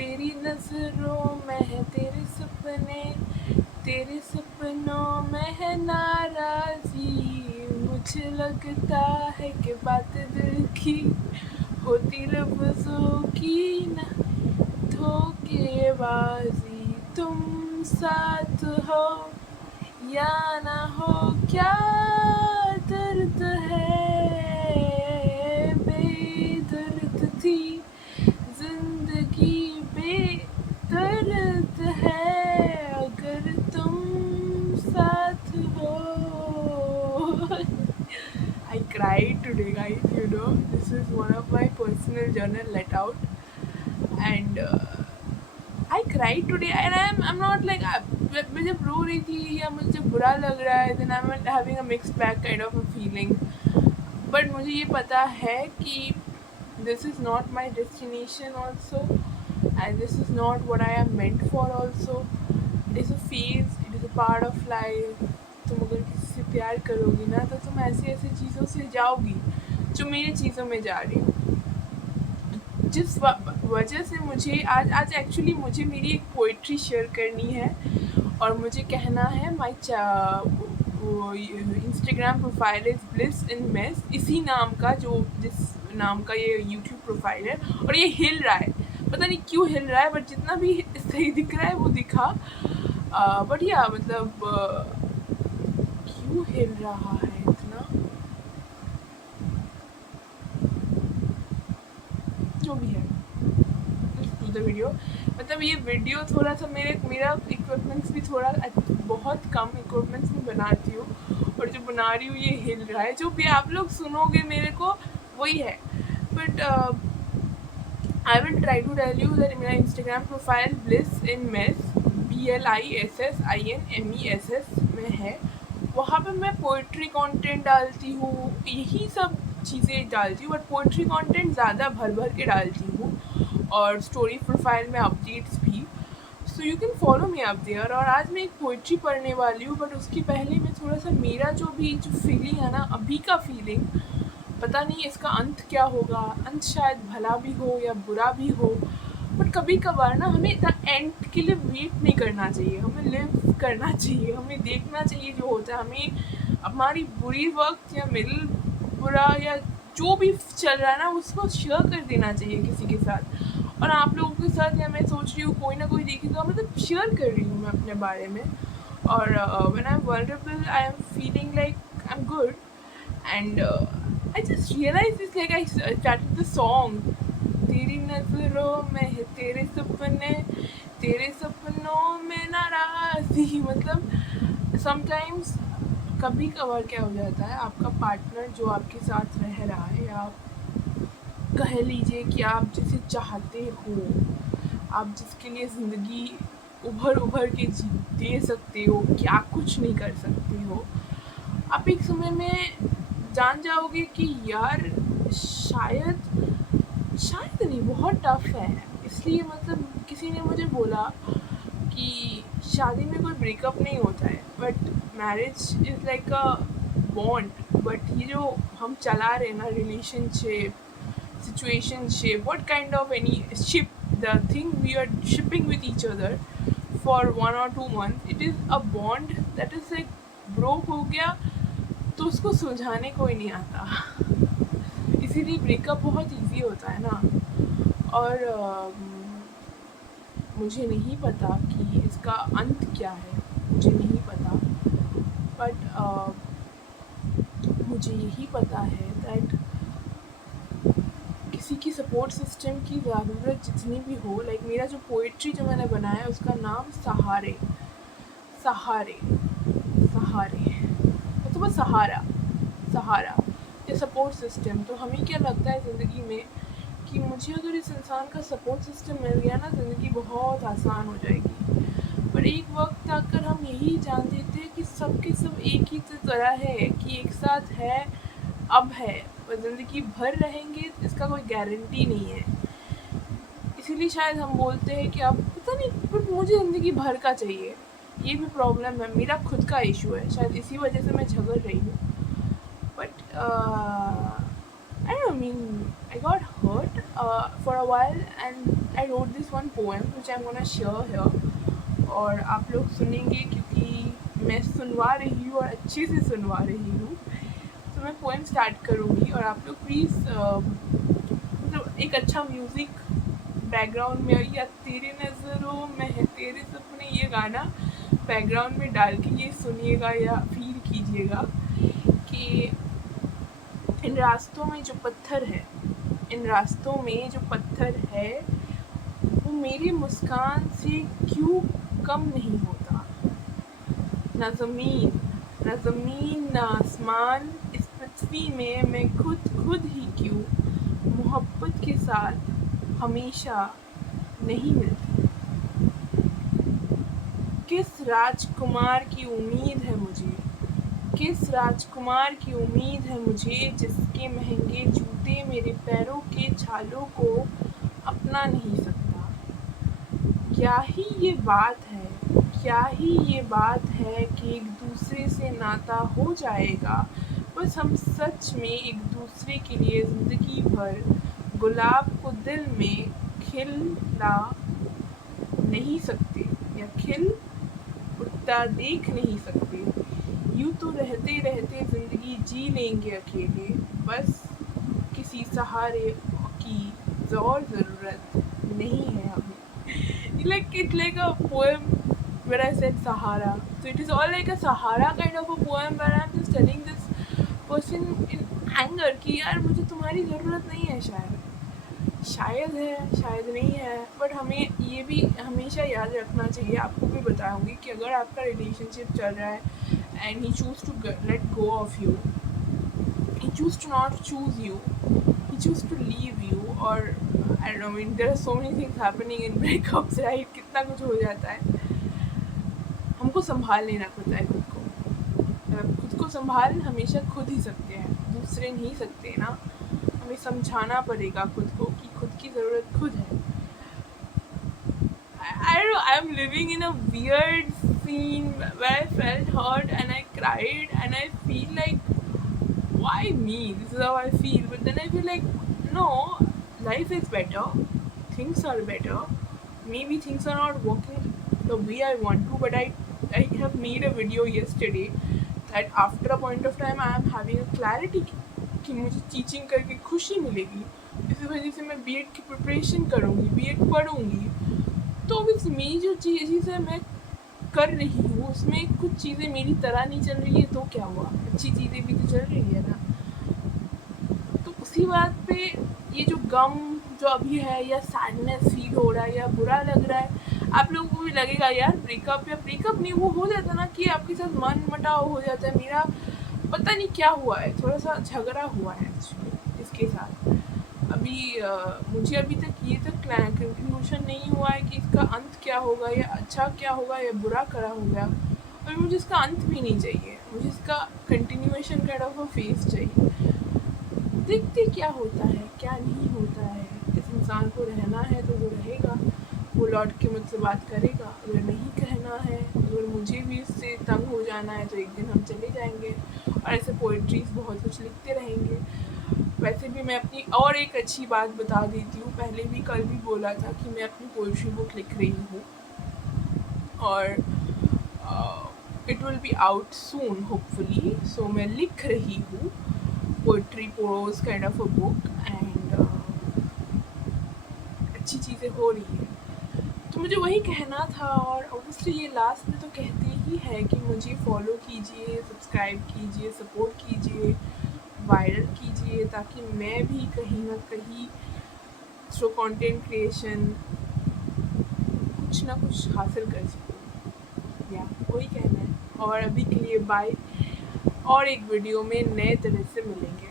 तेरी नजरों में है तेरे सपनों में है नाराजी। मुझे लगता है कि बात दिल की होती लफ्जों की न धोखेबाजी। तुम साथ हो या ना हो, क्या दर्द है बेदर्द थी जिंदगी, बेदर्द है अगर तुम साथ हो। I cried today, guys. This is one of my personal journal let out, and I cried today, and I'm not like मैं जब रो रही थी या मुझे जब बुरा लग रहा है, then I'm having a mixed bag kind of a feeling. But मुझे ये पता है कि this is not my destination also, and this is not what I am meant for also. It is a phase, it is a part of life. तुम अगर किसी से प्यार करोगी ना तो तुम ऐसी ऐसी चीज़ों से जाओगी जो मेरी चीज़ों में जा रही हो। जिस वजह से मुझे आज एक्चुअली मुझे मेरी एक पोइट्री शेयर करनी है और मुझे कहना है my Instagram profile is bliss in mess, इसी नाम का जिस नाम का ये यूट्यूब प्रोफाइल है, और ये हिल रहा है, पता नहीं क्यों हिल रहा है, बट जितना भी सही दिख रहा है वो दिखा। बट या मतलब क्यों हिल रहा है इतना, जो भी है द वीडियो। मतलब ये वीडियो थोड़ा सा मेरा इक्विपमेंट्स भी थोड़ा बहुत कम इक्विपमेंट्स में बनाती हूँ, और जो बना रही हूँ ये हिल रहा है। जो भी आप लोग सुनोगे मेरे को वही है, but I will try to tell you that मेरा Instagram profile bliss in mess BLISSINMESS में है। वहाँ पे मैं पोइट्री कंटेंट डालती हूँ, यही सब चीज़ें डालती हूँ, बट पोइट्री कंटेंट ज़्यादा भर भर के डालती हूँ, और स्टोरी प्रोफाइल में अपडेट्स भी। So you can follow me up there. और आज मैं एक पोइट्री पढ़ने वाली हूँ, बट उसके पहले मैं थोड़ा सा मेरा जो फीलिंग है ना, अभी का फीलिंग, पता नहीं इसका अंत क्या होगा, अंत शायद भला भी हो या बुरा भी हो, बट कभी कभार ना हमें द एंड के लिए वेट नहीं करना चाहिए, हमें लिव करना चाहिए, हमें देखना चाहिए जो होता है, हमें हमारी बुरी वक्त या मिडिल बुरा या जो भी चल रहा है ना उसको शेयर कर देना चाहिए किसी के साथ। और आप लोगों के साथ, या मैं सोच रही हूँ कोई ना कोई देखेगा, मतलब शेयर कर रही हूँ मैं अपने बारे में। और when I am vulnerable I am feeling like I am good, and I just realized this, like I started the song. तेरी नजरों में है तेरे सपनों में नाराज़ी। मतलब समटाइम्स कभी कभार क्या हो जाता है, आपका पार्टनर जो आपके साथ रह रहा है, या कह लीजिए कि आप जिसे चाहते हो, आप जिसके लिए ज़िंदगी उभर के दे सकते हो, क्या कुछ नहीं कर सकते हो, आप एक समय में जान जाओगे कि यार शायद नहीं, बहुत टफ है। इसलिए मतलब किसी ने मुझे बोला कि शादी में कोई ब्रेकअप नहीं होता है, but marriage is like a bond. But ये जो हम चला रहे ना, relationship, situationship, what kind of any ship, the thing we are shipping with each other for 1 or 2 months, it is a bond that is like broke हो गया तो उसको सुलझाने कोई नहीं आता। इसीलिए ब्रेकअप बहुत इजी होता है ना। और मुझे नहीं पता कि इसका अंत क्या है, मुझे नहीं पता, बट मुझे यही पता है दैट किसी की सपोर्ट सिस्टम की ज़रूरत जितनी भी हो, लाइक मेरा जो पोइट्री जो मैंने बनाया उसका नाम सहारे मतलब सहारा या सपोर्ट सिस्टम। तो हमें क्या लगता है ज़िंदगी में कि मुझे अगर इस इंसान का सपोर्ट सिस्टम मिल गया ना, ज़िंदगी बहुत आसान हो जाएगी। पर एक वक्त आकर हम यही जान देते हैं कि सब के सब एक ही तरह है, कि एक साथ है, अब है, और ज़िंदगी भर रहेंगे इसका कोई गारंटी नहीं है। इसीलिए शायद हम बोलते हैं कि अब पता नहीं, बट मुझे ज़िंदगी भर का चाहिए। ये भी प्रॉब्लम है, मेरा खुद का इशू है, शायद इसी वजह से मैं झगड़ रही हूँ। But I mean I got hurt for a while and I wrote this one poem which I'm gonna share here और आप लोग सुनेंगे क्योंकि मैं सुनवा रही हूँ और अच्छे से सुनवा रही हूँ। तो मैं पोएम स्टार्ट करूँगी और आप लोग प्लीज़ मतलब एक अच्छा म्यूज़िक बैकग्राउंड में या तेरे नज़रों में है तेरे सपने ये गाना बैकग्राउंड में डाल के ये सुनिएगा या फील कीजिएगा कि इन रास्तों में जो पत्थर है, इन रास्तों में जो पत्थर है वो मेरी मुस्कान से क्यों कम नहीं होता। ना ज़मीन ना आसमान, इस पृथ्वी में मैं खुद ही क्यों मोहब्बत के साथ हमेशा नहीं मिलती। किस राजकुमार की उम्मीद है मुझे, किस राजकुमार की उम्मीद है मुझे जिसके महंगे जूते मेरे पैरों के छालों को अपना नहीं सकता। क्या ही ये बात है, क्या ही ये बात है कि एक दूसरे से नाता हो जाएगा, बस हम सच में एक दूसरे के लिए ज़िंदगी भर गुलाब को दिल में खिला नहीं सकते या खिल उठता देख नहीं सकते। यूँ तो रहते रहते ज़िंदगी जी लेंगे अकेले, बस किसी सहारे की और ज़रूरत नहीं है हमें। It's like a poem where I said Sahara. So it is all like a Sahara kind of a poem where I'm just telling this person in anger कि यार मुझे तुम्हारी ज़रूरत नहीं है शायद है शायद नहीं है, बट हमें ये भी हमेशा याद रखना चाहिए। आपको भी बताऊंगी कि अगर आपका रिलेशनशिप चल रहा है and he choose to let go of you, he choose to not choose you, he choose to leave you, or I don't know, I mean there are so many things happening in breakups, right? कितना कुछ हो जाता है। हमको संभाल लेना पड़ता है खुद को। खुद को संभाल हमेशा खुद ही सकते हैं, दूसरे नहीं सकते ना। हमें समझाना पड़ेगा खुद को कि खुद की ज़रूरत खुद है। I don't know, I'm living in a weird scene where I felt hurt and I cried and I feel like why me? This is how I feel. But then I feel like, no, life is better. Things are better. Maybe things are not working the way I want to, but I have made a video yesterday that after a point of time I am having a clarity कि मुझे teaching करके खुशी मिलेगी। इसी वजह से मैं BEd की प्रिपरेशन करूँगी, बीएड पढ़ूँगी। तो obviously मेरी जो चीज़ें मैं कर रही हूँ उसमें कुछ चीज़ें मेरी तरह नहीं चल रही है तो क्या हुआ, अच्छी चीज़ें भी तो चल रही है ना। तो उसी बात पे ये जो गम जो अभी है या सैडनेस फील हो रहा है या बुरा लग रहा है, आप लोगों को भी लगेगा यार ब्रेकअप या ब्रेकअप नहीं, वो हो जाता ना कि आपके साथ मन मुटाव हो जाता है। मेरा पता नहीं क्या हुआ है, थोड़ा सा झगड़ा हुआ है इसके साथ। अभी मुझे अभी तक ये तक कंक्लूजन नहीं हुआ है कि इसका अंत क्या होगा या अच्छा क्या होगा या बुरा क्या होगा। और मुझे इसका अंत भी नहीं चाहिए, मुझे इसका continuation kind of a face चाहिए। देखते क्या होता है क्या नहीं होता है। इस इंसान को रहना है तो वो रहेगा, वो लौट के मुझसे बात करेगा। अगर नहीं कहना है, अगर मुझे भी इससे तंग हो जाना है तो एक दिन हम चले जाएंगे और ऐसे पोइट्रीज बहुत कुछ लिखते रहेंगे। वैसे भी मैं अपनी और एक अच्छी बात बता देती हूँ, पहले भी कल भी बोला था कि मैं अपनी पोइट्री बुक लिख रही हूँ और it will be out soon hopefully. So मैं लिख रही हूँ poetry prose kind of a book and अच्छी चीज़ें हो रही है। तो मुझे वही कहना था और ऑब्वियसली ये लास्ट में तो कहते ही है कि मुझे फॉलो कीजिए, सब्सक्राइब कीजिए, सपोर्ट कीजिए, वायरल कीजिए, ताकि मैं भी कहीं ना कहीं थ्रू कंटेंट क्रिएशन कुछ ना कुछ हासिल कर सकूँ। या वही कहना है। और अभी के लिए बाय, और एक वीडियो में नए तरह से मिलेंगे।